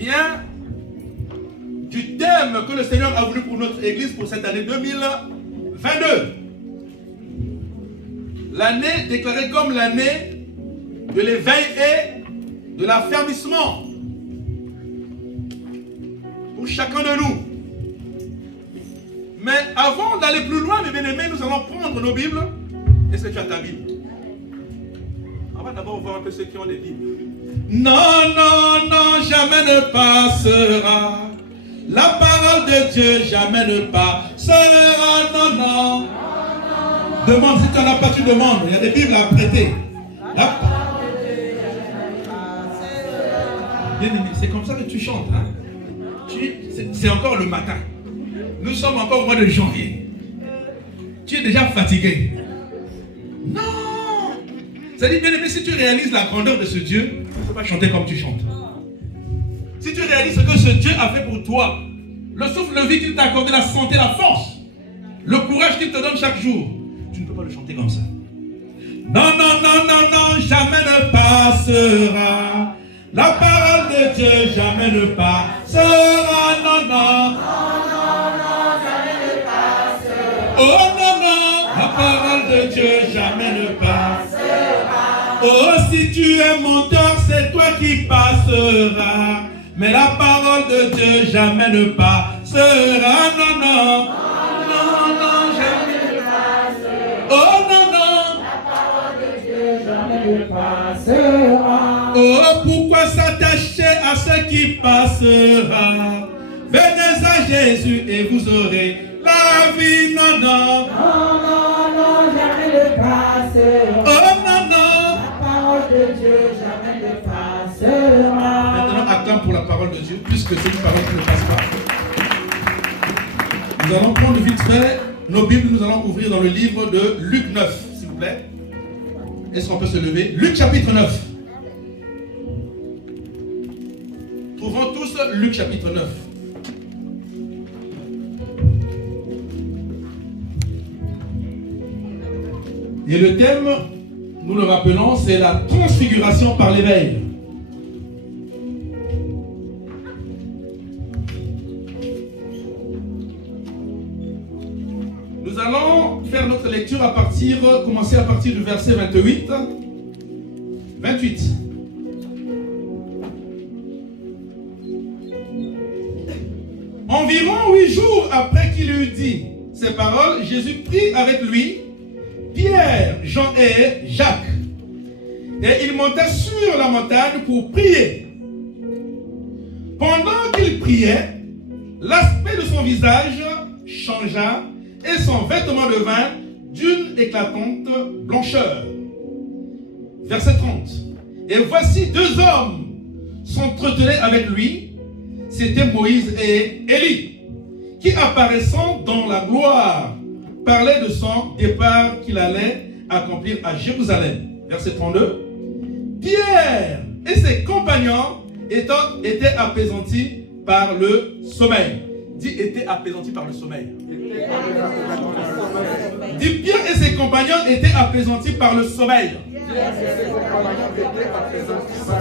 vient du thème que le Seigneur a voulu pour notre Église pour cette année 2022. L'année déclarée comme l'année de l'éveil et de l'affermissement pour chacun de nous. Mais avant d'aller plus loin, mes bien-aimés, nous allons prendre nos Bibles. Est-ce que tu as ta Bible? On va d'abord voir un peu ceux qui ont des Bibles. Non, non, non, jamais ne passera. La parole de Dieu jamais ne passera. Non, non. Demande, si tu n'en as pas, tu demandes. Il y a des Bibles à prêter. La parole de Dieu jamais ne passera. Bien aimé, c'est comme ça que tu chantes. Hein? C'est encore le matin. Nous sommes encore au mois de janvier. Tu es déjà fatigué. Non. C'est-à-dire, bien aimé, si tu réalises la grandeur de ce Dieu, tu ne peux pas chanter comme tu chantes. Si tu réalises ce que ce Dieu a fait pour toi, le souffle de vie qu'il t'a accordé, la santé, la force, le courage qu'il te donne chaque jour, tu ne peux pas le chanter comme ça. Non, non, non, non, non, jamais ne passera. La parole de Dieu jamais ne passera. Non, non. Oh non, non, la parole de Dieu jamais ne passera. Oh, si tu es menteur, c'est toi qui passeras. Mais la parole de Dieu jamais ne passera. Non, non, non, non, jamais ne passera. Oh non, non, la parole de Dieu jamais ne passera. Oh, pourquoi s'attacher à ce qui passera? Venez à Jésus et vous aurez la vie. Non, non, non, non, non, jamais ne passera. Oh non, non, la parole de Dieu jamais ne passera. Maintenant, acclame pour la parole de Dieu, puisque c'est une parole qui ne passe pas. Nous allons prendre vite fait nos Bibles, nous allons ouvrir dans le livre de Luc 9, s'il vous plaît. Est-ce qu'on peut se lever? Luc chapitre 9. Trouvons tous Luc chapitre 9. Et le thème, nous le rappelons, c'est la transfiguration par l'éveil. Nous allons faire notre lecture commencer à partir du verset 28. Environ 8 jours après qu'il eut dit ces paroles, Jésus prit avec lui Pierre, Jean et Jacques. Et il monta sur la montagne pour prier. Pendant qu'il priait, l'aspect de son visage changea et son vêtement devint d'une éclatante blancheur. Verset 30. Et voici 2 hommes s'entretenaient avec lui. C'était Moïse et Élie, qui apparaissant dans la gloire, parlait de son départ qu'il allait accomplir à Jérusalem. Verset 32. Pierre et ses compagnons étaient apaisantis par le sommeil. Dis, étaient apaisantis par le sommeil. Dis, Pierre et ses compagnons étaient apaisantis par le sommeil.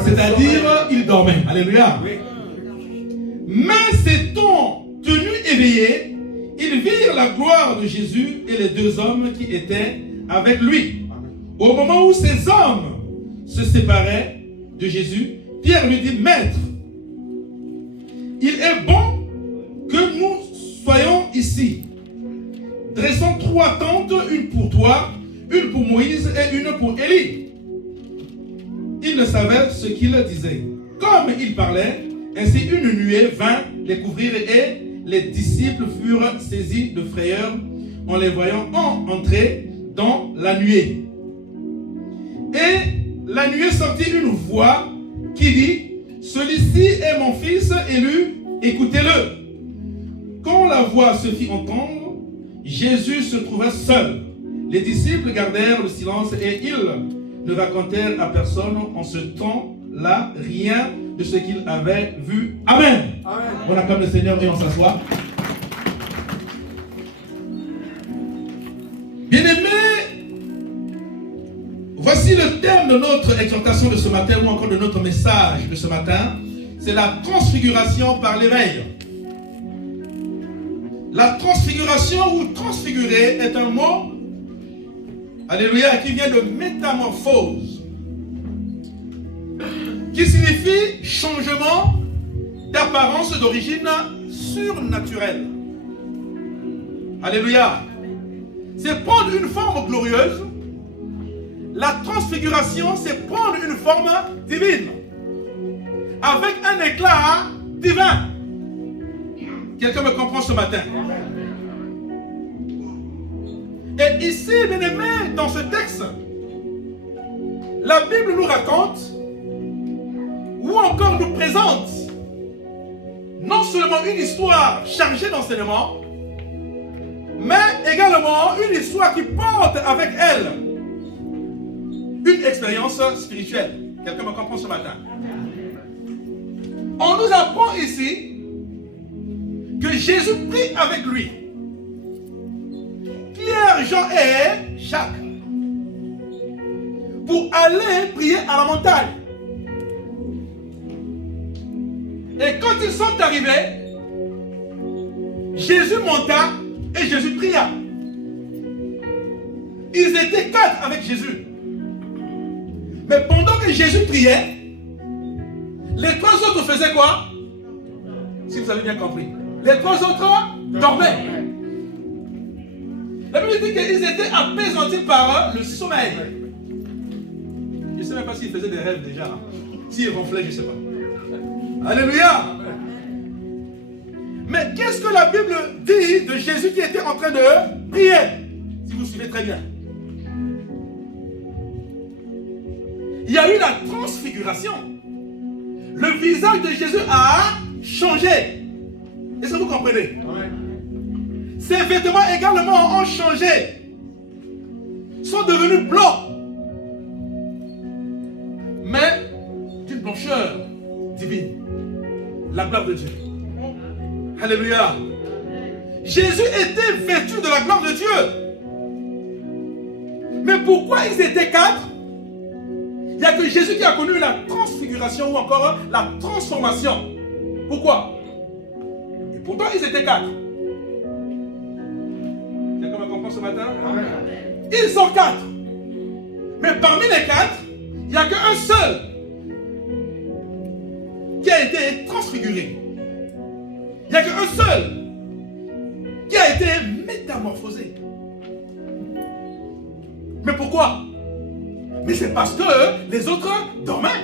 C'est-à-dire, ils dormaient. Alléluia. Mais s'étant tenus éveillés, ils virent la gloire de Jésus et les 2 hommes qui étaient avec lui. Au moment où ces hommes se séparaient de Jésus, Pierre lui dit, Maître, il est bon que nous soyons ici. Dressons 3 tentes, une pour toi, une pour Moïse et une pour Élie. Il ne savait ce qu'il disait. Comme il parlait, ainsi une nuée vint les couvrir et les disciples furent saisis de frayeur en les voyant entrer dans la nuée. Et la nuée sortit une voix qui dit, celui-ci est mon fils élu, écoutez-le. Quand la voix se fit entendre, Jésus se trouva seul. Les disciples gardèrent le silence et ils ne racontèrent à personne en ce temps-là rien de ce qu'ils avaient vu. Amen. Amen. On acclame le Seigneur et on s'assoit. Bien-aimés, voici le thème de notre exhortation de ce matin ou encore de notre message de ce matin. c'est la transfiguration par l'éveil. La transfiguration ou transfigurer est un mot, alléluia, qui vient de métamorphose, qui signifie changement d'apparence d'origine surnaturelle. Alléluia. C'est prendre une forme glorieuse. La transfiguration, c'est prendre une forme divine, avec un éclat divin. Quelqu'un me comprend ce matin? Et ici, bien-aimés, dans ce texte, la Bible nous raconte, ou encore nous présente, non seulement une histoire chargée d'enseignement, mais également une histoire qui porte avec elle une expérience spirituelle. Quelqu'un me comprend ce matin? On nous apprend ici que Jésus prie avec lui, Pierre, Jean et Jacques, pour aller prier à la montagne. Et quand ils sont arrivés, Jésus monta et Jésus pria. Ils étaient 4 avec Jésus. Mais pendant que Jésus priait, les 3 autres faisaient quoi? Si vous avez bien compris. Les 3 autres dormaient. La Bible dit qu'ils étaient apaisantis par le sommeil. Je ne sais même pas s'ils faisaient des rêves déjà. S'ils ronflaient, je ne sais pas. Alléluia. Mais qu'est-ce que la Bible dit de Jésus qui était en train de prier? Si vous suivez très bien. Il y a eu la transfiguration. Le visage de Jésus a changé. Est-ce que vous comprenez? Ses vêtements également ont changé. Sont devenus blancs. Mais d'une blancheur divine. La gloire de Dieu. Alléluia. Jésus était vêtu de la gloire de Dieu. Mais pourquoi ils étaient 4? Il n'y a que Jésus qui a connu la transfiguration ou encore la transformation. Pourquoi? Et pourtant ils étaient 4. Quelqu'un me comprend ce matin? Amen. Ils sont 4. Mais parmi les 4, il n'y a qu'un seul qui a été transfiguré. Il n'y a qu'un seul qui a été métamorphosé. Mais pourquoi? Mais c'est parce que les autres dormaient.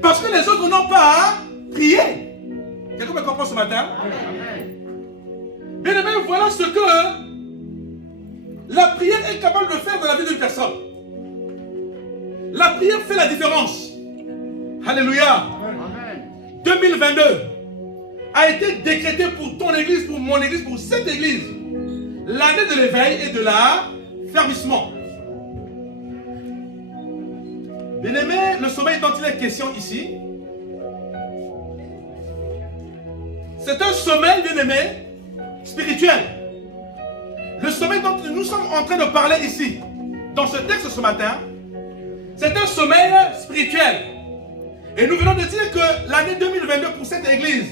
Parce que les autres n'ont pas prié. Quelqu'un me comprend ce matin? Bien aimé, voilà ce que la prière est capable de faire dans la vie d'une personne. La prière fait la différence. Alléluia. 2022 a été décrété pour ton église, pour mon église, pour cette église, l'année de l'éveil et de l'affermissement. Bien-aimé, le sommeil dont il est question ici, c'est un sommeil, bien-aimé, spirituel. Le sommeil dont nous sommes en train de parler ici, dans ce texte ce matin, c'est un sommeil spirituel. Et nous venons de dire que l'année 2022 pour cette église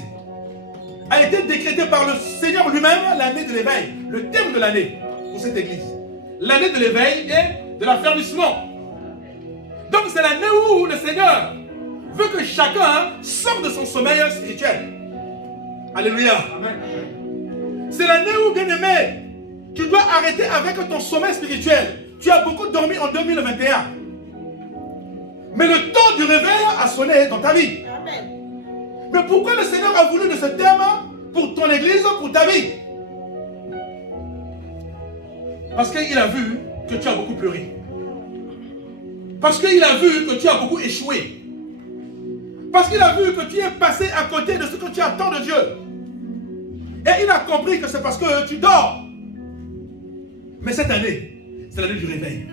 a été décrétée par le Seigneur lui-même, l'année de l'éveil. Le thème de l'année pour cette église. L'année de l'éveil et de l'affermissement. Donc c'est l'année où le Seigneur veut que chacun sorte de son sommeil spirituel. Alléluia. C'est l'année où, bien-aimé, tu dois arrêter avec ton sommeil spirituel. Tu as beaucoup dormi en 2021. Mais le temps du réveil a sonné dans ta vie. Amen. Mais pourquoi le Seigneur a voulu de ce thème pour ton église, pour ta vie? Parce qu'il a vu que tu as beaucoup pleuré. Parce qu'il a vu que tu as beaucoup échoué. Parce qu'il a vu que tu es passé à côté de ce que tu attends de Dieu. Et il a compris que c'est parce que tu dors. Mais cette année, c'est l'année du réveil.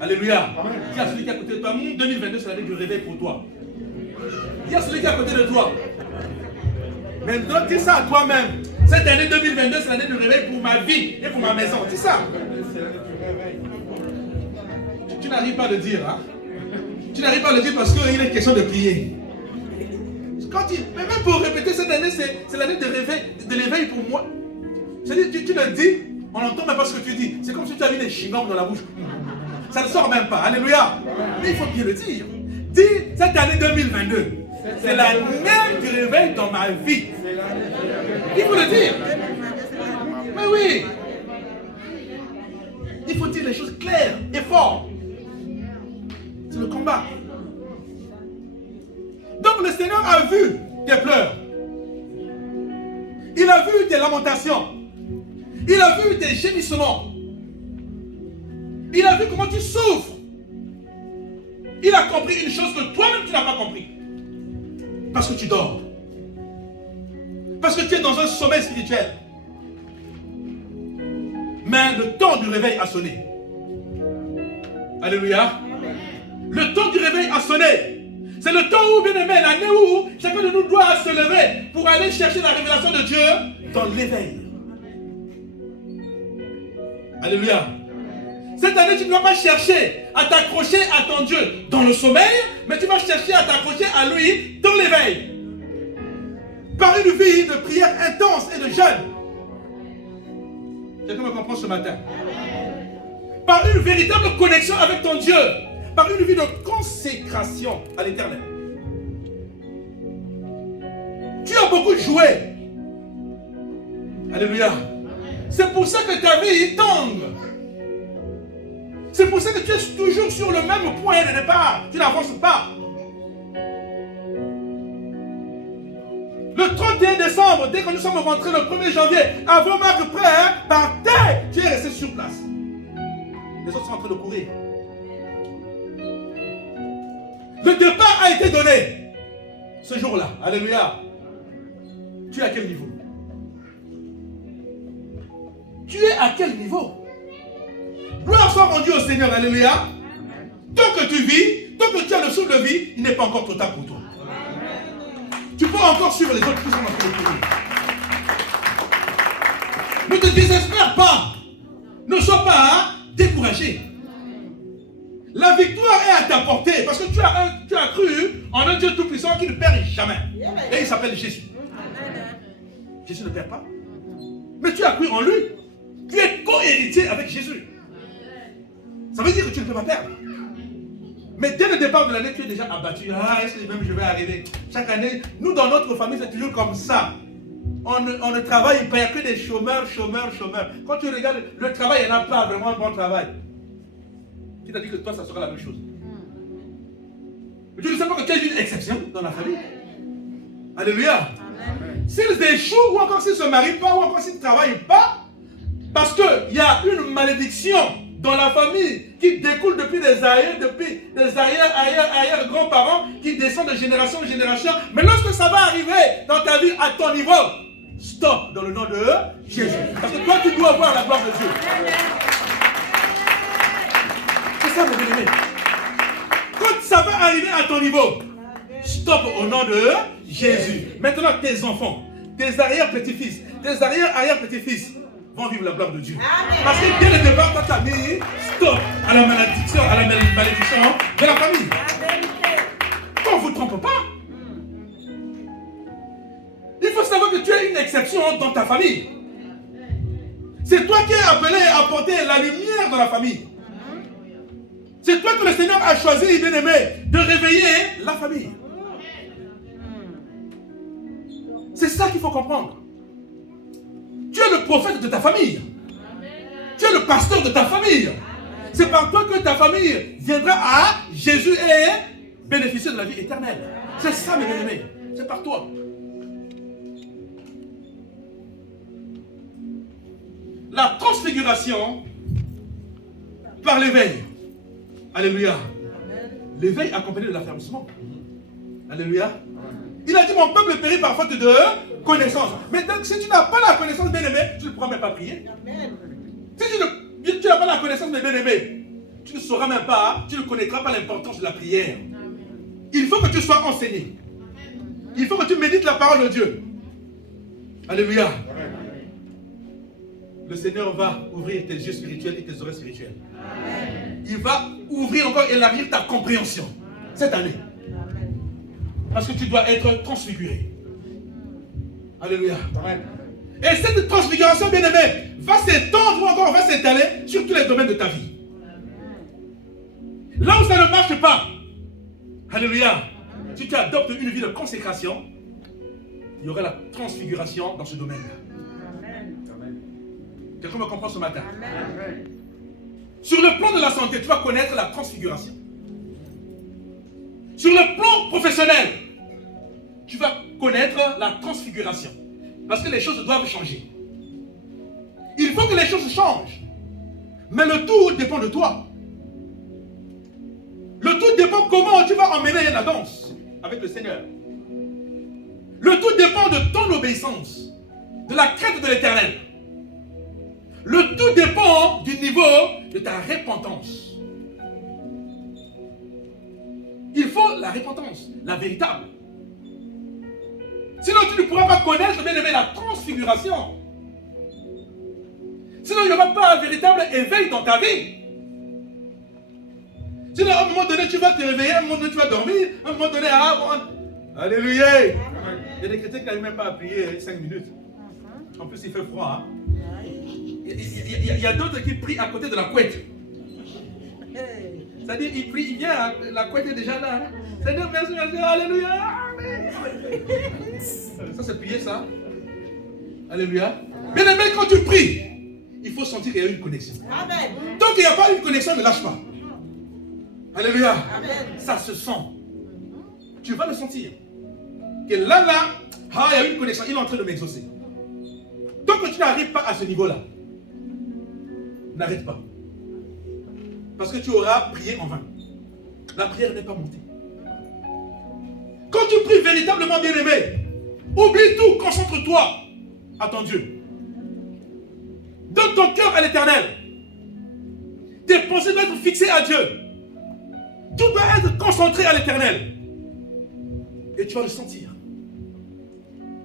Alléluia. Dis à celui qui est à côté de toi, 2022, c'est l'année du réveil pour toi. Dis à celui qui est à côté de toi. Maintenant, dis ça à toi-même. Cette année 2022, c'est l'année du réveil pour ma vie et pour ma maison. Dis ça. Tu n'arrives pas à le dire, hein? Tu n'arrives pas à le dire parce qu'il est question de prier. même pour répéter cette année, c'est l'année de l'éveil pour moi. C'est-à-dire, tu le dis, on n'entend même pas ce que tu dis. C'est comme si tu avais des chewing-gums dans la bouche. Ça ne sort même pas. Alléluia. Mais il faut bien le dire. Dis, cette année 2022, c'est l'année du réveil dans ma vie. Il faut le dire. Mais oui. Il faut dire les choses claires et fort. C'est le combat. Donc le Seigneur a vu tes pleurs. Il a vu tes lamentations. Il a vu tes gémissements. Il a vu comment tu souffres. Il a compris une chose que toi-même tu n'as pas compris. Parce que tu dors. Parce que tu es dans un sommeil spirituel. Mais le temps du réveil a sonné. Alléluia. Le temps du réveil a sonné. C'est le temps où, bien aimé, l'année où chacun de nous doit se lever pour aller chercher la révélation de Dieu dans l'éveil. Alléluia. Cette année, tu ne vas pas chercher à t'accrocher à ton Dieu dans le sommeil, mais tu vas chercher à t'accrocher à lui dans l'éveil. Par une vie de prière intense et de jeûne. Quelqu'un me comprend ce matin? Par une véritable connexion avec ton Dieu. Par une vie de consécration à l'Éternel. Tu as beaucoup joué. Alléluia. C'est pour ça que ta vie tangue. C'est pour ça que tu es toujours sur le même point de départ. Tu n'avances pas. Le 31 décembre, dès que nous sommes rentrés le 1er janvier, avant Marc prêt, par terre, tu es resté sur place. Les autres sont en train de courir. Le départ a été donné ce jour-là. Alléluia. Tu es à quel niveau? Tu es à quel niveau? Gloire soit rendue au Seigneur. Alléluia. Tant que tu vis, tant que tu as le souffle de vie, il n'est pas encore trop tard pour toi. Tu peux encore suivre les autres qui sont en train de courir. Ne te désespère pas. Ne sois pas découragé. La victoire est à ta portée parce que tu as cru en un Dieu tout-puissant qui ne perd jamais. Et il s'appelle Jésus. Jésus ne perd pas. Mais tu as cru en lui. Tu es co-héritier avec Jésus. Ça veut dire que tu ne peux pas perdre. Mais dès le départ de l'année, tu es déjà abattu. Ah, est-ce que même je vais arriver? Chaque année, nous dans notre famille, c'est toujours comme ça. On ne travaille pas, il n'y a que des chômeurs. Quand tu regardes, le travail, il n'y en a pas vraiment un bon travail. Tu t'as dit que toi, ça sera la même chose. Mais tu ne sais pas que tu es une exception dans la famille. Alléluia. S'ils échouent, ou encore s'ils ne se marient pas, ou encore s'ils ne travaillent pas, parce qu'il y a une malédiction dans la famille qui découle depuis des arrière-grands-parents qui descendent de génération en génération. Mais lorsque ça va arriver dans ta vie à ton niveau, stop dans le nom de Jésus. Parce que toi, tu dois voir la gloire de Dieu. C'est ça, mes bien-aimés. Quand ça va arriver à ton niveau, stop au nom de Jésus. Maintenant, tes enfants, tes arrière-petits-fils, tes arrière-arrière-petits-fils vont vivre la gloire de Dieu. Amen. Parce que dès le départ, quand tu as mis stop à la malédiction, de la famille. Qu'on ne vous trompe pas. Il faut savoir que tu es une exception dans ta famille. C'est toi qui es appelé à apporter la lumière dans la famille. C'est toi que le Seigneur a choisi, bien-aimé, de réveiller la famille. C'est ça qu'il faut comprendre. Tu es le prophète de ta famille. Tu es le pasteur de ta famille. C'est par toi que ta famille viendra à Jésus et bénéficier de la vie éternelle. C'est ça, mes bien-aimés. C'est par toi. La transfiguration par l'éveil. Alléluia. L'éveil accompagné de l'affermissement. Alléluia. Il a dit, mon peuple périt par faute de connaissance. Mais donc, si tu n'as pas la connaissance, bien-aimé, tu ne pourras même pas prier. Si tu n'as pas la connaissance, bien-aimé, tu ne sauras même pas, tu ne connaîtras pas l'importance de la prière. Il faut que tu sois enseigné. Il faut que tu médites la parole de Dieu. Alléluia. Le Seigneur va ouvrir tes yeux spirituels et tes oreilles spirituelles. Il va ouvrir encore, élargir ta compréhension cette année. Parce que tu dois être transfiguré. Alléluia. Amen. Et cette transfiguration, bien-aimé, va s'étendre ou encore va s'étaler sur tous les domaines de ta vie. Là où ça ne marche pas, alléluia, si tu adoptes une vie de consécration, il y aura la transfiguration dans ce domaine-là. Quelqu'un me comprend ce matin? Amen. Sur le plan de la santé, tu vas connaître la transfiguration. Sur le plan professionnel, tu vas connaître la transfiguration. Parce que les choses doivent changer. Il faut que les choses changent. Mais le tout dépend de toi. Le tout dépend comment tu vas emmener la danse avec le Seigneur. Le tout dépend de ton obéissance, de la crainte de l'Éternel. Le tout dépend du niveau de ta repentance. Il faut la repentance, la véritable. Sinon, tu ne pourras pas connaître, bien aimé, la transfiguration. Sinon, il n'y aura pas un véritable éveil dans ta vie. Sinon, à un moment donné, tu vas te réveiller, à un moment donné, tu vas dormir, à un moment donné, alléluia. Il y a des chrétiens qui n'arrivent même pas à prier 5 minutes. En plus, il fait froid. Hein? Il y a d'autres qui prient à côté de la couette. C'est-à-dire, il prie, il vient, la couette est déjà là. C'est-à-dire, merci, merci, alléluia. Ça, c'est prier, ça. Alléluia. Bien aimé, quand tu pries, il faut sentir qu'il y a une connexion. Amen. Tant qu'il n'y a pas une connexion, ne lâche pas. Alléluia. Amen. Ça se sent. Tu vas le sentir. Que là, il y a une connexion. Il est en train de m'exaucer. Tant que tu n'arrives pas à ce niveau-là, n'arrête pas. Parce que tu auras prié en vain. La prière n'est pas montée. Quand tu pries véritablement, bien-aimé, oublie tout, concentre-toi à ton Dieu. Donne ton cœur à l'Éternel. Tes pensées doivent être fixées à Dieu. Tout doit être concentré à l'Éternel. Et tu vas le sentir.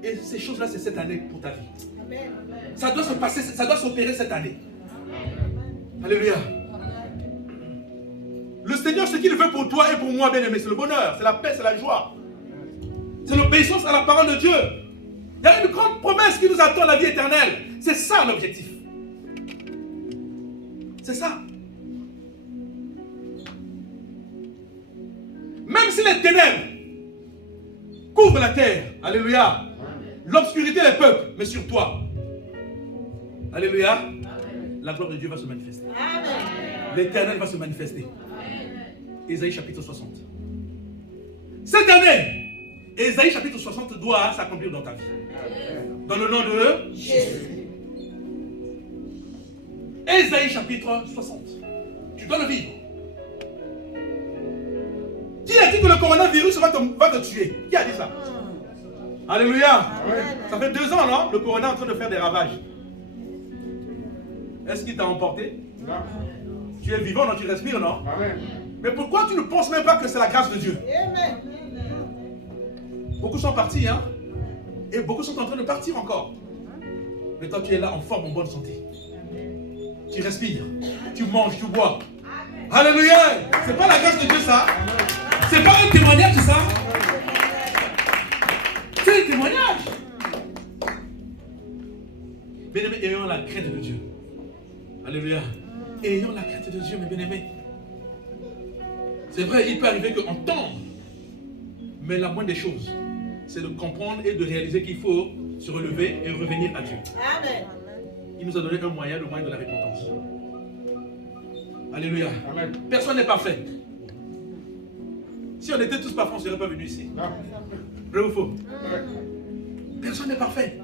Et ces choses-là, c'est cette année pour ta vie. Amen. Ça doit se passer, ça doit s'opérer cette année. Alléluia. Le Seigneur, ce qu'il veut pour toi et pour moi, bien-aimé, c'est le bonheur, c'est la paix, c'est la joie. C'est l'obéissance à la parole de Dieu. Il y a une grande promesse qui nous attend, la vie éternelle. C'est ça l'objectif. C'est ça. Même si les ténèbres couvrent la terre, alléluia, l'obscurité des peuples, mais sur toi, alléluia, la gloire de Dieu va se manifester. L'Éternel va se manifester. Ésaïe chapitre 60. Cette année, Ésaïe chapitre 60 doit s'accomplir dans ta vie. Dans le nom de Jésus. Ésaïe chapitre 60. Tu dois le vivre. Qui a dit que le coronavirus va te tuer? Qui a dit ça? Alléluia. Ça fait 2 ans, non? Le corona est en train de faire des ravages. Est-ce qu'il t'a emporté? Non. Tu es vivant, non? Tu respires, non? Amen. Mais pourquoi tu ne penses même pas que c'est la grâce de Dieu? Amen. Beaucoup sont partis, hein? Et beaucoup sont en train de partir encore. Mais toi, tu es là en forme, en bonne santé. Tu respires, tu manges, tu bois. Alléluia! C'est pas la grâce de Dieu, ça? C'est pas un témoignage, ça? C'est un témoignage. Bien-aimés, ayons la crainte de Dieu. Alléluia. Ayons la crainte de Dieu, mes bien-aimés. C'est vrai, il peut arriver qu'on tombe. Mais la moindre des choses, c'est de comprendre et de réaliser qu'il faut se relever et revenir à Dieu. Amen. Il nous a donné un moyen, le moyen de la repentance. Alléluia. Amen. Personne n'est parfait. Si on était tous parfaits, on ne serait pas venus ici. Vrai ou faux? Personne n'est parfait.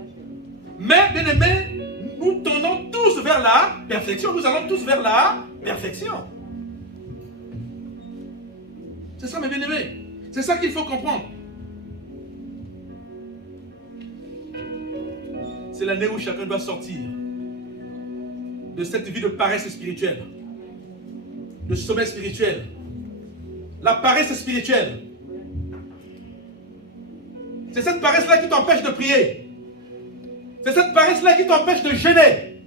Mais, bien aimé, nous tendons tous vers la perfection. Nous allons tous vers la perfection. C'est ça, mes bien-aimés. C'est ça qu'il faut comprendre. C'est l'année où chacun doit sortir de cette vie de paresse spirituelle, de sommeil spirituel. La paresse spirituelle. C'est cette paresse-là qui t'empêche de prier. C'est cette paresse-là qui t'empêche de jeûner.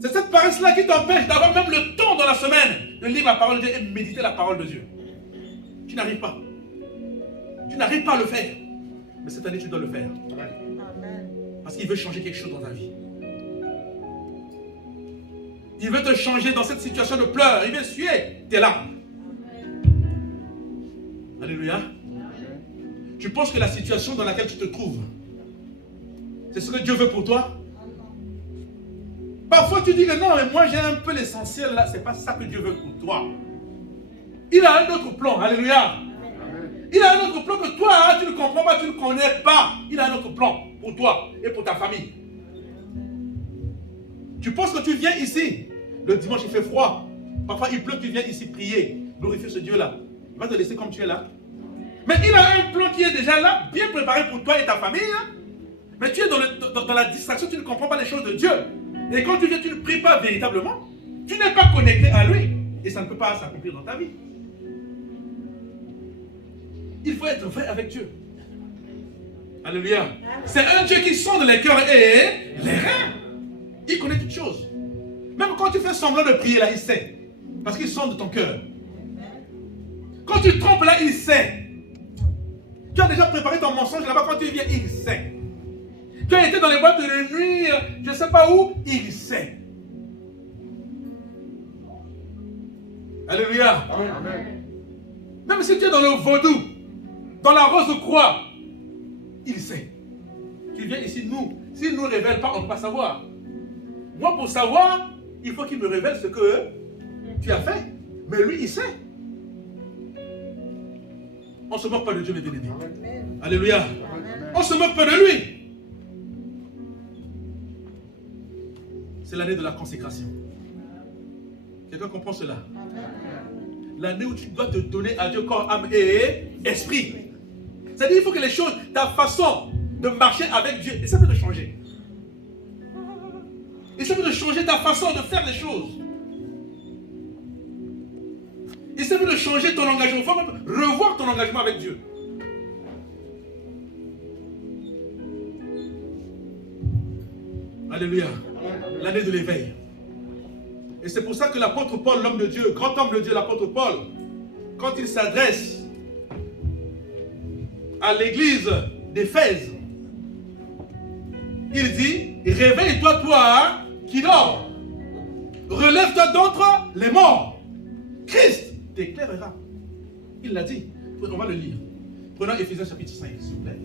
C'est cette paresse-là qui t'empêche d'avoir même le temps dans la semaine de lire la parole de Dieu et de méditer la parole de Dieu. Tu n'arrives pas. Tu n'arrives pas à le faire. Mais cette année, tu dois le faire. Parce qu'il veut changer quelque chose dans ta vie. Il veut te changer dans cette situation de pleurs. Il veut essuyer tes larmes. Alléluia. Tu penses que la situation dans laquelle tu te trouves, c'est ce que Dieu veut pour toi? Parfois tu dis que non, mais moi j'ai un peu l'essentiel là. C'est pas ça que Dieu veut pour toi. Il a un autre plan. Alléluia. Il a un autre plan que toi, hein, tu ne comprends pas, tu ne connais pas. Il a un autre plan pour toi et pour ta famille. Tu penses que tu viens ici, le dimanche il fait froid. Parfois il pleut, tu viens ici prier, glorifier ce Dieu-là. Il va te laisser comme tu es là. Mais il a un plan qui est déjà là, bien préparé pour toi et ta famille. Hein? Mais tu es dans la distraction, tu ne comprends pas les choses de Dieu. Et quand tu viens, tu ne pries pas véritablement. Tu n'es pas connecté à lui. Et ça ne peut pas s'accomplir dans ta vie. Il faut être vrai avec Dieu. Alléluia. C'est un Dieu qui sonde les cœurs et les reins. Il connaît toutes choses. Même quand tu fais semblant de prier là, il sait. Parce qu'il sonde ton cœur. Quand tu trompes là, il sait. Tu as déjà préparé ton mensonge là-bas, quand tu viens, il sait. Tu as été dans les boîtes de nuit, je ne sais pas où, il sait. Alléluia. Amen. Même si tu es dans le vaudou, dans la rose croix, il sait. Tu viens ici, s'il ne nous révèle pas, on ne peut pas savoir. Moi, pour savoir, il faut qu'il me révèle ce que tu as fait. Mais lui, il sait. On ne se moque pas de Dieu, mes bien-aimés. Alléluia. Amen. On ne se moque pas de lui. C'est l'année de la consécration. Quelqu'un comprend cela? L'année où tu dois te donner à Dieu corps, âme et esprit. C'est-à-dire qu'il faut que les choses, ta façon de marcher avec Dieu, essaie de changer. Essaie de changer ta façon de faire les choses. Essaie de changer ton engagement. Il faut même revoir ton engagement avec Dieu. Alléluia. L'année de l'éveil. Et c'est pour ça que l'apôtre Paul, l'homme de Dieu, grand homme de Dieu, l'apôtre Paul, quand il s'adresse à l'église d'Éphèse, il dit, réveille-toi toi qui dors. Relève-toi d'entre les morts. Christ t'éclairera. Il l'a dit. On va le lire. Prenons Éphésiens chapitre 5, s'il vous plaît.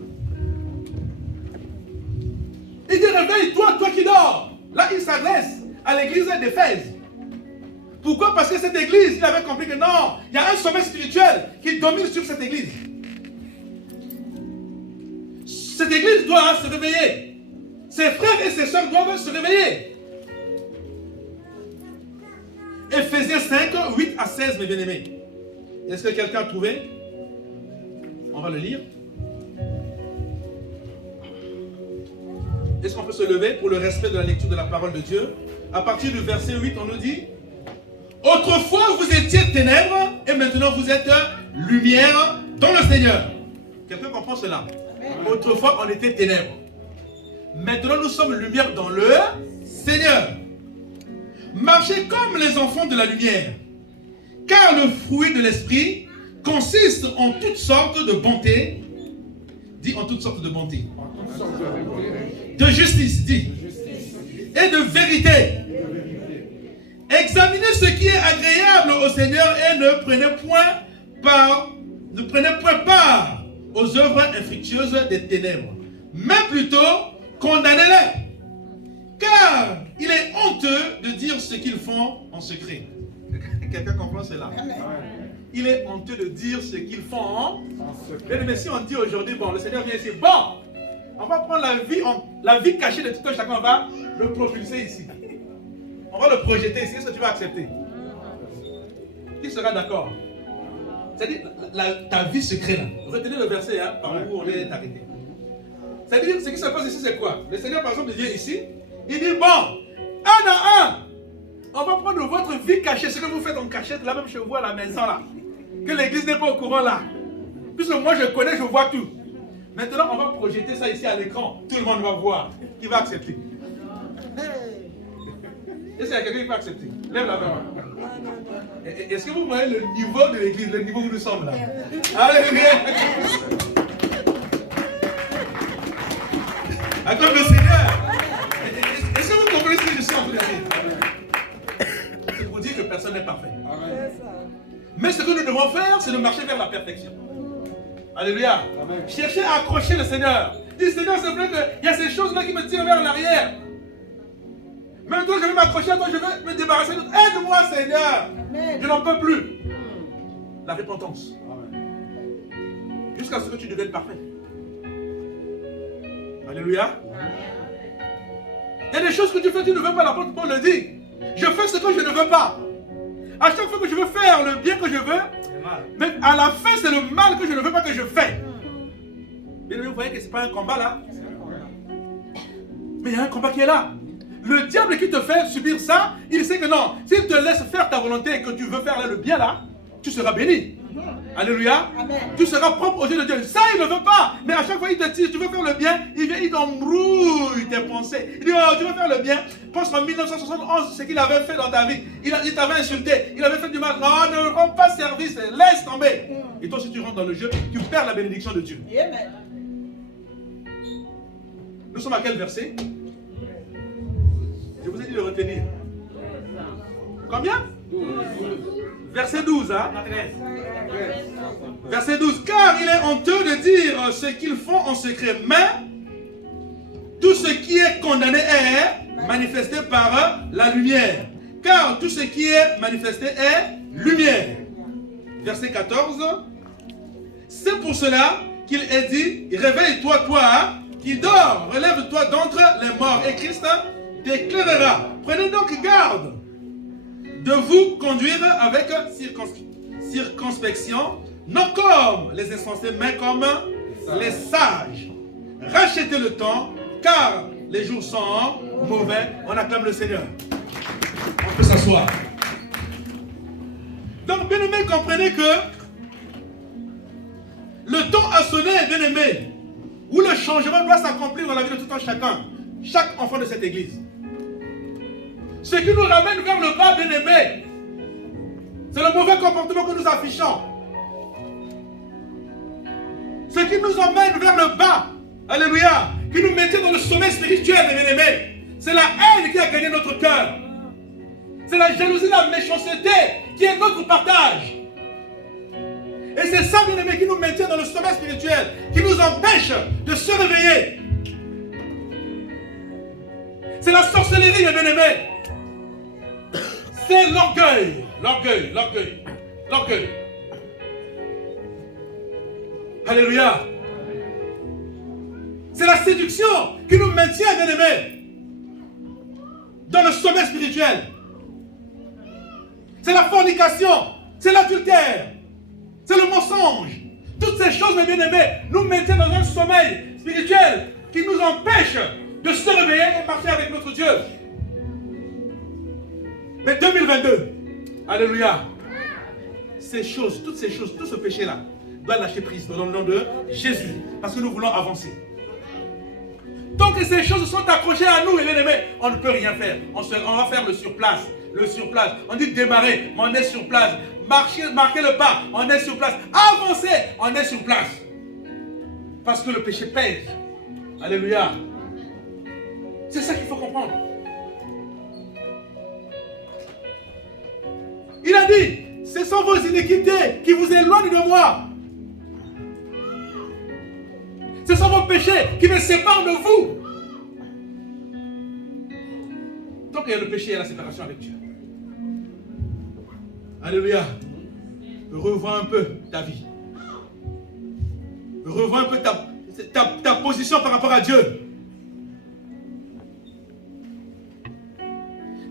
Il dit, réveille-toi, toi qui dors. Là, il s'adresse à l'église d'Éphèse. Pourquoi? Parce que cette église, il avait compris que non, il y a un sommet spirituel qui domine sur cette église. Cette église doit se réveiller. Ses frères et ses soeurs doivent se réveiller. Éphésiens 5, 8 à 16, mes bien-aimés. Est-ce que quelqu'un a trouvé? On va le lire. Est-ce qu'on peut se lever pour le respect de la lecture de la parole de Dieu? À partir du verset 8, on nous dit: autrefois vous étiez ténèbres et maintenant vous êtes lumière dans le Seigneur. Quelqu'un comprend cela? Autrefois on était ténèbres. Maintenant nous sommes lumière dans le Seigneur. Marchez comme les enfants de la lumière. Car le fruit de l'esprit consiste en toutes sortes de bonté. Dis en toutes sortes de bonté. De justice, dis. Et de vérité. Examinez ce qui est agréable au Seigneur et ne prenez point part aux œuvres infructueuses des ténèbres, mais plutôt condamnez-les. Car il est honteux de dire ce qu'ils font en secret. Quelqu'un comprend cela? Il est honteux de dire ce qu'ils font en secret. Mais si on dit aujourd'hui, bon, le Seigneur vient ici, bon, on va prendre la vie cachée de tout un chacun, on va le propulser ici. On va le projeter ici. Est-ce que tu vas accepter? Qui sera d'accord? C'est-à-dire, ta vie secrète là. Retenez le verset hein, par où on est arrêté. C'est-à-dire, ce qui se passe ici, c'est quoi? Le Seigneur, par exemple, vient ici. Il dit, bon, un à un, on va prendre votre vie cachée, ce que vous faites en cachette, là même chez vous à la maison, là. Que l'église n'est pas au courant, là. Puisque moi, je connais, je vois tout. Maintenant, on va projeter ça ici à l'écran. Tout le monde va voir. Qui va accepter? Est-ce qu'il y a quelqu'un qui va accepter? Lève la main. Est-ce que vous voyez le niveau de l'église, le niveau où nous sommes là? Alléluia. Acclame le Seigneur. Est-ce que vous comprenez ce que je suis en train de dire? C'est pour dire que personne n'est parfait. Mais ce que nous devons faire, c'est de marcher vers la perfection. Alléluia. Cherchez à accrocher le Seigneur. Dis, Seigneur, c'est vrai qu'il y a ces choses-là qui me tirent vers l'arrière. Maintenant, je vais m'accrocher à toi, je vais me débarrasser de toi. Aide-moi, Seigneur. Amen. Je n'en peux plus. La repentance. Jusqu'à ce que tu deviennes parfait. Alléluia. Il y a des choses que tu fais, tu ne veux pas. L'apôtre Paul le dit. Je fais ce que je ne veux pas. À chaque fois que je veux faire le bien que je veux, mais à la fin, c'est le mal que je ne veux pas que je fais. Mais vous voyez que ce n'est pas un combat là. Mais il y a un combat qui est là. Le diable qui te fait subir ça, il sait que non, s'il te laisse faire ta volonté et que tu veux faire le bien là, tu seras béni. Alléluia. Amen. Tu seras propre aux yeux de Dieu. Ça, il ne veut pas. Mais à chaque fois, il te tire, tu veux faire le bien, il vient, il t'embrouille tes pensées. Il dit, oh, tu veux faire le bien. Pense en 1971, ce qu'il avait fait dans ta vie. Il t'avait insulté, il avait fait du mal. Non, ne rends pas service, laisse tomber. Et toi, si tu rentres dans le jeu, tu perds la bénédiction de Dieu. Amen. Nous sommes à quel verset? Je vous ai dit de retenir. Combien? 12. Verset 12, hein? Verset 12. Car il est honteux de dire ce qu'ils font en secret, mais tout ce qui est condamné est manifesté par la lumière. Car tout ce qui est manifesté est lumière. Verset 14. C'est pour cela qu'il est dit, réveille-toi, toi, qui dors, relève-toi d'entre les morts, et Christ t'éclairera. Prenez donc garde de vous conduire avec circonspection, non comme les insensés, mais comme les sages. Rachetez le temps, car les jours sont mauvais. On acclame le Seigneur. On peut s'asseoir. Donc, bien-aimés, comprenez que le temps a sonné, bien-aimés, où le changement doit s'accomplir dans la vie de tout un chacun, chaque enfant de cette église. Ce qui nous ramène vers le bas, bien-aimé, c'est le mauvais comportement que nous affichons. Ce qui nous emmène vers le bas, alléluia, qui nous mettait dans le sommet spirituel, bien-aimé, c'est la haine qui a gagné notre cœur. C'est la jalousie, la méchanceté qui est notre partage. Et c'est ça, bien-aimé, qui nous maintient dans le sommet spirituel, qui nous empêche de se réveiller. C'est la sorcellerie, bien-aimé. C'est l'orgueil. L'orgueil. Alléluia. C'est la séduction qui nous maintient, bien-aimés, dans le sommet spirituel. C'est la fornication. C'est l'adultère. C'est le mensonge. Toutes ces choses, mes bien-aimés, nous maintiennent dans un sommeil spirituel qui nous empêche de se réveiller et marcher avec notre Dieu. Mais 2022, alléluia, ces choses, toutes ces choses, tout ce péché-là, doit lâcher prise dans le nom de Jésus, parce que nous voulons avancer. Tant que ces choses sont accrochées à nous, bien-aimés, on ne peut rien faire. On va faire le surplace. On dit démarrer, mais on est sur place. Marquer le pas, on est sur place. Avancer, on est sur place. Parce que le péché pèse. Alléluia. C'est ça qu'il faut comprendre. Il a dit, ce sont vos iniquités qui vous éloignent de moi. Ce sont vos péchés qui me séparent de vous. Tant qu'il y a le péché, il y a la séparation avec Dieu. Alléluia. Revois un peu ta vie. Revois un peu ta position par rapport à Dieu.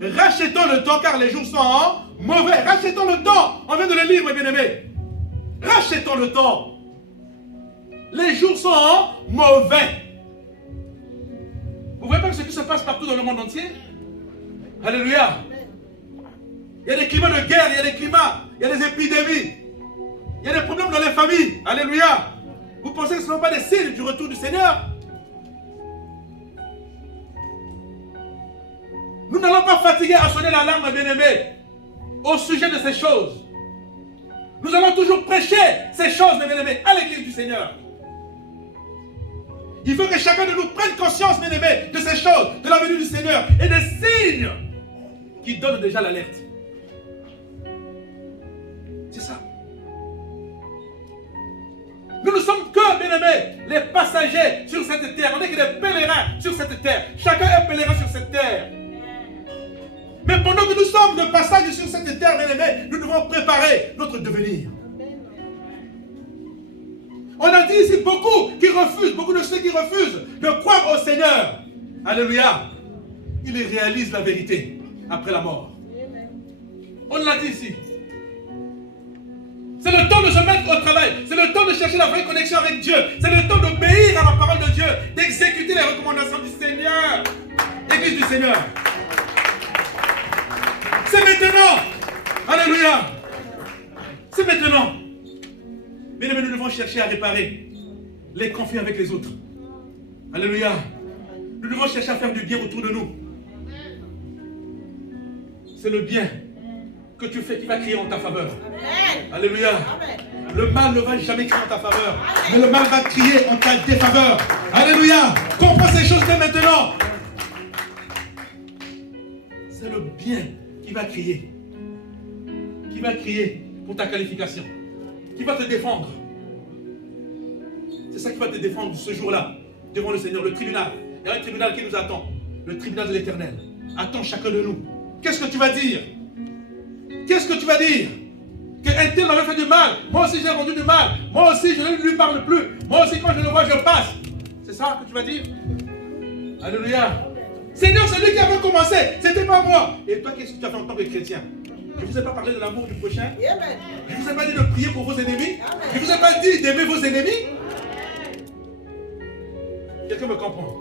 Rachetons le temps car les jours sont mauvais. Rachetons le temps. On vient de le lire, mes bien-aimés. Rachetons le temps. Les jours sont mauvais. Vous voyez pas ce qui se passe partout dans le monde entier? Alléluia. Il y a des climats de guerre, il y a des climats, il y a des épidémies. Il y a des problèmes dans les familles. Alléluia. Vous pensez que ce ne sont pas des signes du retour du Seigneur? Nous n'allons pas fatiguer à sonner l'alarme, bien-aimés. au sujet de ces choses. Nous allons toujours prêcher ces choses, mes bien-aimés, à l'église du Seigneur. Il faut que chacun de nous prenne conscience, mes bien-aimés, de ces choses, de la venue du Seigneur et des signes qui donnent déjà l'alerte. C'est ça. Nous ne sommes que, bien-aimés, les passagers sur cette terre. On n'est que des pèlerins sur cette terre. Chacun est pèlerin sur cette terre. Mais pendant que nous sommes de passage sur cette terre, bien-aimés, nous devons préparer notre devenir. On a dit ici beaucoup qui refusent, beaucoup de ceux qui refusent de croire au Seigneur. Alléluia. Ils réalisent la vérité après la mort. On l'a dit ici. C'est le temps de se mettre au travail. C'est le temps de chercher la vraie connexion avec Dieu. C'est le temps d'obéir à la parole de Dieu, d'exécuter les recommandations du Seigneur. Église du Seigneur. C'est maintenant. Alléluia. C'est maintenant. Mais nous devons chercher à réparer les conflits avec les autres. Alléluia. Nous devons chercher à faire du bien autour de nous. C'est le bien que tu fais qui va crier en ta faveur. Amen. Alléluia. Amen. Le mal ne va jamais crier en ta faveur. Amen. Mais le mal va crier en ta défaveur. Alléluia. Comprends ces choses dès maintenant. C'est le bien qui va crier. Qui va crier pour ta qualification. Qui va te défendre. C'est ça qui va te défendre ce jour-là. Devant le Seigneur, le tribunal. Il y a un tribunal qui nous attend. Le tribunal de l'Éternel. Attends chacun de nous. Qu'est-ce que tu vas dire? Qu'est-ce que tu vas dire? Qu'un tel m'avait fait du mal. Moi aussi j'ai rendu du mal. Moi aussi je ne lui parle plus. Moi aussi quand je le vois je passe. C'est ça que tu vas dire? Alléluia. Seigneur, c'est lui qui avait commencé. C'était pas moi. Et toi, qu'est-ce que tu as fait en tant que chrétien? Je ne vous ai pas parlé de l'amour du prochain. Je ne vous ai pas dit de prier pour vos ennemis. Je ne vous ai pas dit d'aimer vos ennemis. Quelqu'un me comprend?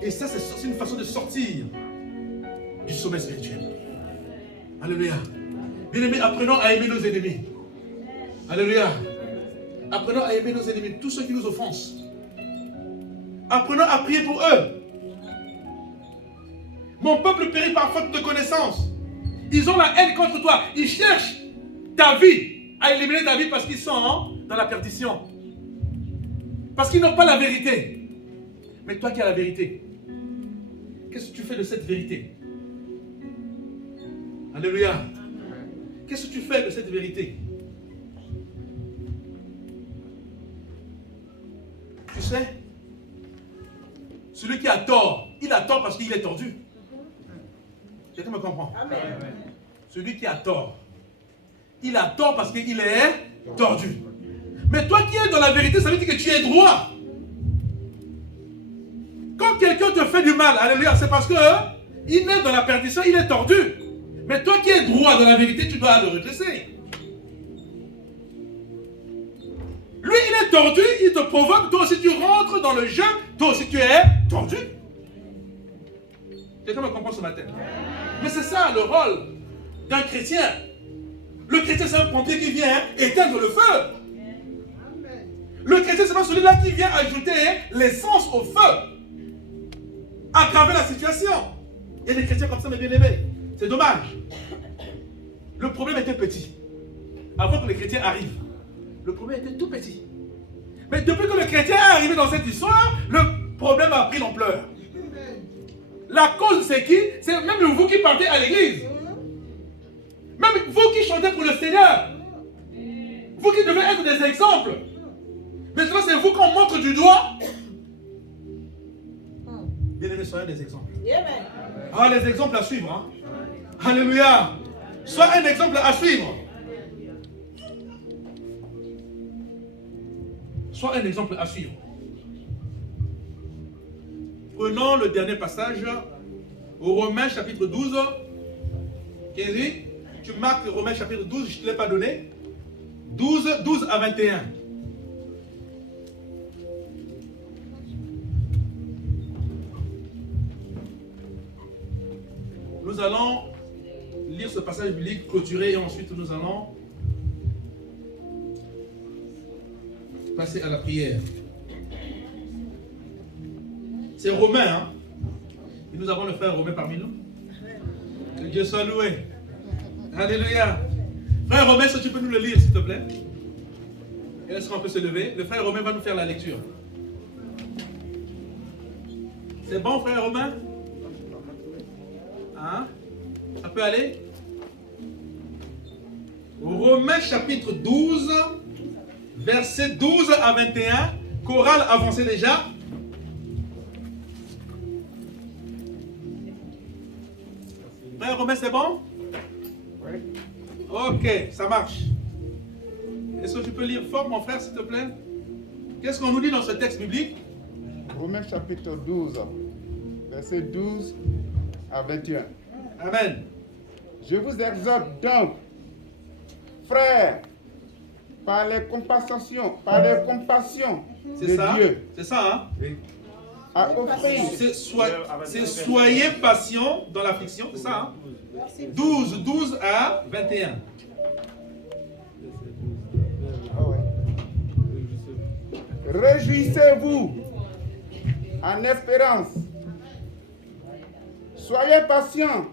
Et ça, c'est une façon de sortir du sommet spirituel. Alléluia. Bien-aimés, apprenons à aimer nos ennemis. Alléluia. Apprenons à aimer nos ennemis, tous ceux qui nous offensent. Apprenons à prier pour eux. Mon peuple périt par faute de connaissance. Ils ont la haine contre toi. Ils cherchent ta vie, à éliminer ta vie parce qu'ils sont dans la perdition. Parce qu'ils n'ont pas la vérité. Mais toi qui as la vérité, qu'est-ce que tu fais de cette vérité? Alléluia. Qu'est-ce que tu fais de cette vérité? Tu sais, celui qui a tort, il a tort parce qu'il est tordu. Quelqu'un me comprend? Amen. Celui qui a tort, il a tort parce qu'il est tordu. Mais toi qui es dans la vérité, ça veut dire que tu es droit. Quand quelqu'un te fait du mal, alléluia, c'est parce qu'il est dans la perdition, il est tordu. Mais toi qui es droit dans la vérité, tu dois le redresser. Lui, il est tordu, il te provoque, toi aussi tu rentres dans le jeu, toi aussi tu es tordu. Quelqu'un me comprend ce matin? Mais c'est ça le rôle d'un chrétien. Le chrétien, c'est un pompier qui vient éteindre le feu. Le chrétien, c'est pas celui-là qui vient ajouter l'essence au feu, aggraver la situation. Il y a des chrétiens comme ça, mes bien-aimés. C'est dommage. Le problème était petit. Avant que les chrétiens arrivent, le problème était tout petit. Mais depuis que le chrétien est arrivé dans cette histoire, le problème a pris l'ampleur. La cause, c'est qui? C'est même vous qui partez à l'église. Même vous qui chantez pour le Seigneur. Vous qui devez être des exemples. Maintenant, c'est vous qu'on montre du doigt. Bien-aimés, soyez des exemples. Ah, les exemples à suivre. Hein? Alléluia. Sois un exemple à suivre. Sois un exemple à suivre. Prenons le dernier passage au Romains chapitre 12. Kézi, tu marques Romains chapitre 12, je ne te l'ai pas donné. 12 à 21. Nous allons lire ce passage biblique, clôturer et ensuite nous allons passer à la prière. C'est Romain, hein? Et nous avons le frère Romain parmi nous. Que Dieu soit loué. Alléluia. Frère Romain, est-ce que tu peux nous le lire, s'il te plaît? Est-ce qu'on peut se lever? Le frère Romain va nous faire la lecture. C'est bon, frère Romain? Hein? Ça peut aller? Romains chapitre 12, versets 12 à 21. Chorale avancée déjà. Frère Romain, c'est bon? Oui. Ok, ça marche. Est-ce que tu peux lire fort, mon frère, s'il te plaît? Qu'est-ce qu'on nous dit dans ce texte biblique? Romains chapitre 12, versets 12 à 21. Amen. Je vous exhorte donc, frères, par les compassions C'est de ça? Dieu, C'est ça, hein? Oui. à offrir. C'est soyez patient dans l'affliction, c'est ça, hein? 12 à 21. Ah ouais. Réjouissez-vous en espérance. Soyez patients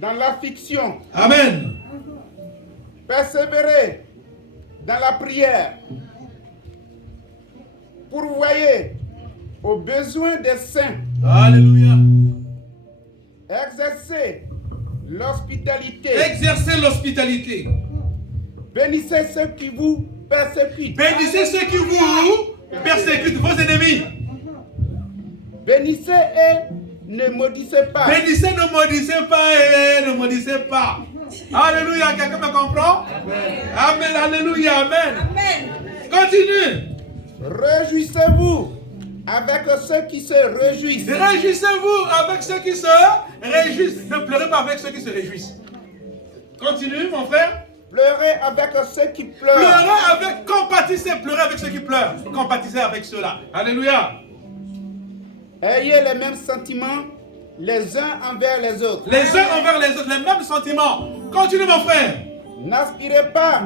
dans l'affliction. Amen. Persévérez dans la prière. Pourvoyez aux besoins des saints. Alléluia. Exercez l'hospitalité. Exercez l'hospitalité. Bénissez ceux qui vous persécutent. Bénissez ceux qui vous persécutent, vos ennemis. Bénissez et ne maudissez pas. Bénissez, ne maudissez pas et ne maudissez pas. Alléluia. Quelqu'un me comprend? Amen. Alléluia. Amen. Continue. Réjouissez-vous avec ceux qui se réjouissent. Réjouissez-vous avec ceux qui se réjouissent. Ne pleurez pas avec ceux qui se réjouissent. Continue, mon frère. Pleurez avec ceux qui pleurent. Pleurez avec, compatissez, pleurez avec ceux qui pleurent. Compatissez avec ceux-là. Alléluia. Ayez les mêmes sentiments les uns envers les autres. Les uns envers les autres, les mêmes sentiments. Continue, mon frère. N'aspirez pas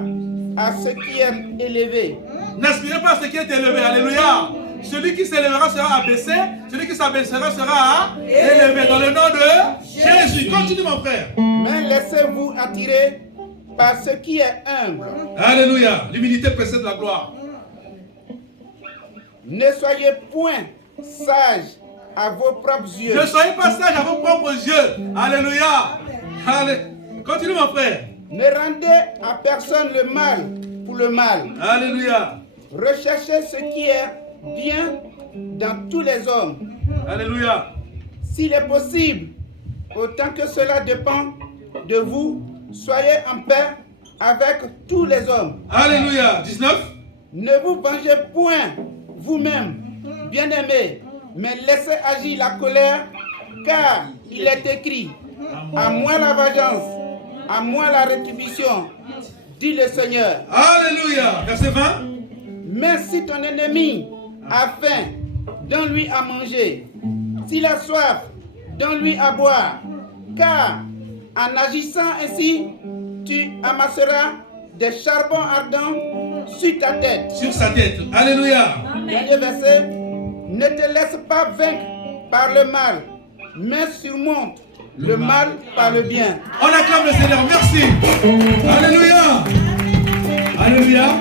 à ce qui est élevé. N'aspirez pas à ce qui est élevé. Alléluia. Celui qui s'élèvera sera abaissé. Celui qui s'abaissera sera élevé. Dans le nom de Jésus. Continue, mon frère. Mais laissez-vous attirer par ce qui est humble. Alléluia. L'humilité précède la gloire. Ne soyez point sages à vos propres yeux. Ne soyez pas sages à vos propres yeux. Alléluia. Continue, mon frère. Ne rendez à personne le mal pour le mal. Alléluia. Recherchez ce qui est bien dans tous les hommes. Alléluia. S'il est possible, autant que cela dépend de vous, soyez en paix avec tous les hommes. Alléluia. 19. Ne vous vengez point vous-même, bien-aimés, mais laissez agir la colère, car il est écrit, à moi la vengeance, à moi la rétribution, dit le Seigneur. Alléluia. Verset 20. Mais si ton ennemi a faim, donne-lui à manger. S'il a soif, donne-lui à boire. Car en agissant ainsi, tu amasseras des charbons ardents sur ta tête. Sur sa tête. Alléluia. Dernier verset. Ne te laisse pas vaincre par le mal, mais surmonte le mal par le bien. On acclame le Seigneur. Merci. Alléluia. Alléluia.